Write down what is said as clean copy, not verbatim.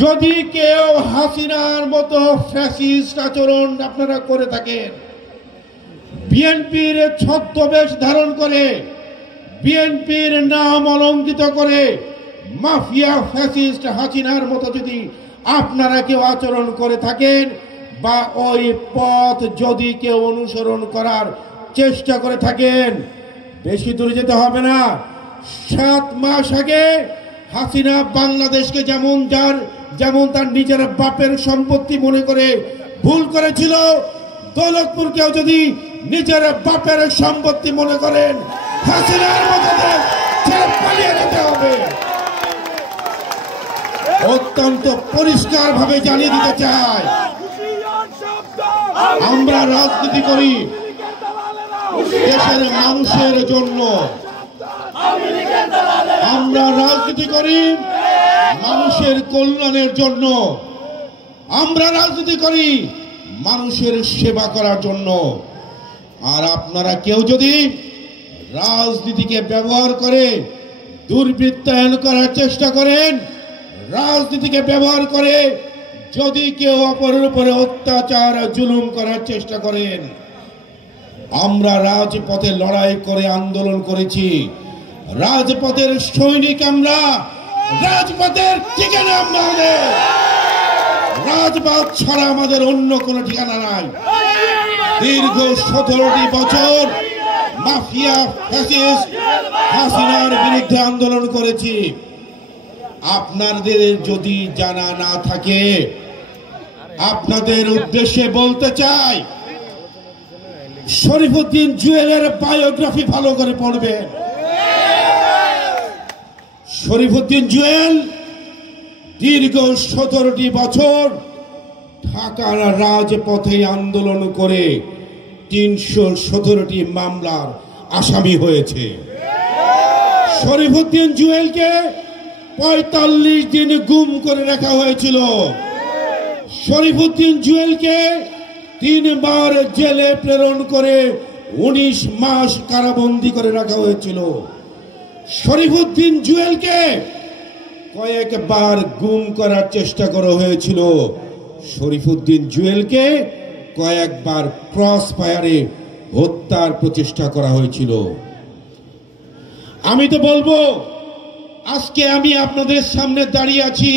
যদি কেউ হাসিনার মতো ফ্যাসিস্ট আচরণ আপনারা করে থাকেন, বিএনপির ছদ্মবেশ ধারণ করে, বিএনপির নাম অলঙ্কিত করে মাফিয়া ফ্যাসিস্ট হাসিনার মতো যদি আপনারা কেউ আচরণ করে থাকেন বা ওই পথ যদি কেউ অনুসরণ করার চেষ্টা করে থাকেন, বেশি দূরে যেতে হবে না। 7 মাস আগে হাসিনা বাংলাদেশকে যেমন তার নিজের বাপের সম্পত্তি মনে করে ভুল করেছিল, দৌলতপুরকেও যদি নিজের বাপের সম্পত্তি মনে করেন, হাসিনার মতো ছেড়ে পালিয়ে যেতে হবে। অত্যন্ত পরিষ্কার ভাবে জানিয়ে দিতে চাই, আমরা রাজনীতি করি দেশের মানুষের জন্য, আমরা রাজনীতি করি মানুষের কল্যাণের জন্য, আমরা রাজনীতি করি মানুষের সেবা করার জন্য। আর আপনারা কেউ যদি রাজনীতিকে ব্যবহার করে দুর্বৃত্তায়ন করার চেষ্টা করেন, রাজনীতিকে ব্যবহার করে যদি কেউ অপরের উপরে অত্যাচার জুলুম করার চেষ্টা করেন, আমরা রাজপথে লড়াই করে আন্দোলন করেছি, রাজপথের সৈনিক আমরা, রাজপথের ঠিকানা আমাদের, রাজপথ ছাড়া আমাদের অন্য কোনো ঠিকানা নাই। দীর্ঘ 17টি বছর মাফিয়া ফ্যাসিস্ট হাসিনার বিরুদ্ধে আন্দোলন করেছি। আপনাদের যদি জানা না থাকে, আপনাদের উদ্দেশ্যে বলতে চাই, শরীফুদ্দীন জুয়েলের বায়োগ্রাফি ভালো করে পড়বেন। শরীফুদ্দীন জুয়েল দীর্ঘ 17টি বছর ঢাকার রাজপথে আন্দোলন করে 317টি মামলার আসামি হয়েছে। শরীফুদ্দীন জুয়েলকে 45 দিন গুম করে রাখা হয়েছিল। শরীফুদ্দীন জুয়েলকে 3 বার জেলে প্রেরণ করে 19 মাস কারাবন্দী করে রাখা হয়েছিল। শরীফুদ্দীন জুয়েলকে কয়েকবার গুম করার চেষ্টা করা হয়েছিল। শরীফুদ্দীন জুয়েলকে কয়েকবার ক্রস ফায়ারে হত্যার প্রচেষ্টা করা হয়েছিল। আমি তো বলবো, আজকে আমি আপনাদের সামনে দাঁড়িয়ে আছি